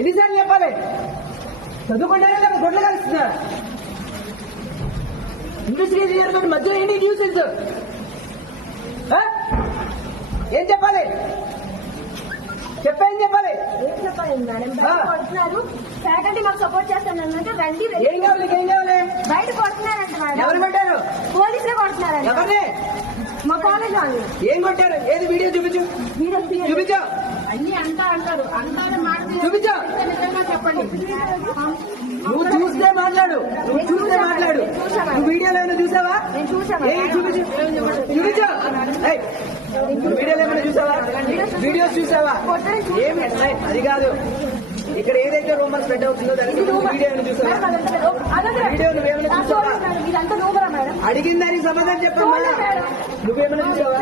ఎన్నిసార్లు చెప్పాలి? చదువుకుంటారా లేదా గొడ్లు కలుస్తున్నారు? ఇన్వెస్టిగేషన్ తోటి మధ్యలో ఏంటి న్యూసెన్స్? ఏం చెప్పాలి? చెప్పేం చెప్పాలి? ఏం చెప్పాలి మేడం? బయట కొడుతున్నారు, ఫ్యాకల్టీ మాకు సపోర్ట్ చేస్తానంటే రండి. ఏం కావాలి? ఏం కావాలి? బయట కొడుతున్నారంట మేడం. ఎవరు కొట్టారు? పోలీసులే కొడుతున్నారంట. ఎవరిని? మా కాలేజ్ వాళ్ళు. ఏం కొట్టారు? ఏది వీడియో చూపించు. చూపించు. అన్ని అంటారు చూపించు. చెప్పండి. నువ్వు చూస్తే మాట్లాడు. నువ్వు వీడియోలో ఏమైనా చూసావా? నేను చూసాను. చూపించు. వీడియోలో ఏమైనా చూసావా? వీడియోస్ చూసావా? ఏమి అది కాదు. ఇక్కడ ఏదైతే రూమర్ స్ప్రెడ్ అవుతుందో దానికి వీడియో ఏమైనా చూసావా? వీడియో నువ్వేమైనా చూసావా? అడిగిందని సమాధానం చెప్పమ్మా. నువ్వేమైనా చూసావా?